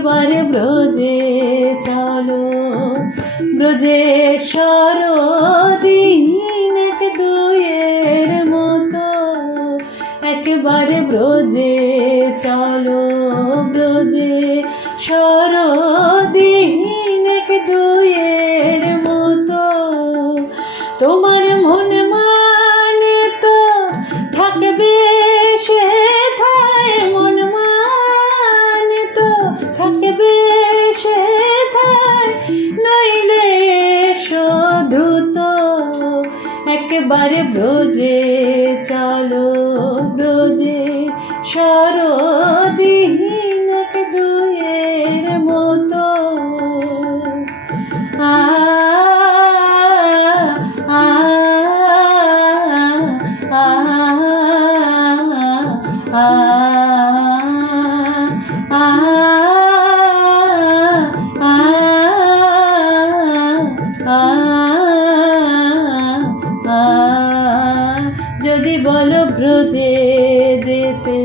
একেবারে ব্রজে চলো, ব্রজেশ্বর দিন এক দুয়ের মতো। একেবারে ব্রজে চলো, ব্রজেশ্বর দিন এক দুয়ের মতো। তোমার মন মানে তো থাকবে সেথায়, মন মানে তো থাকবে সেথায়, নইলে শুধু তো একেবারে ব্রজে চলো, ব্রজেশ্বর দিন এক দুয়ের মতো। আ আ আ আ যদি বলো ব্রজে যেতে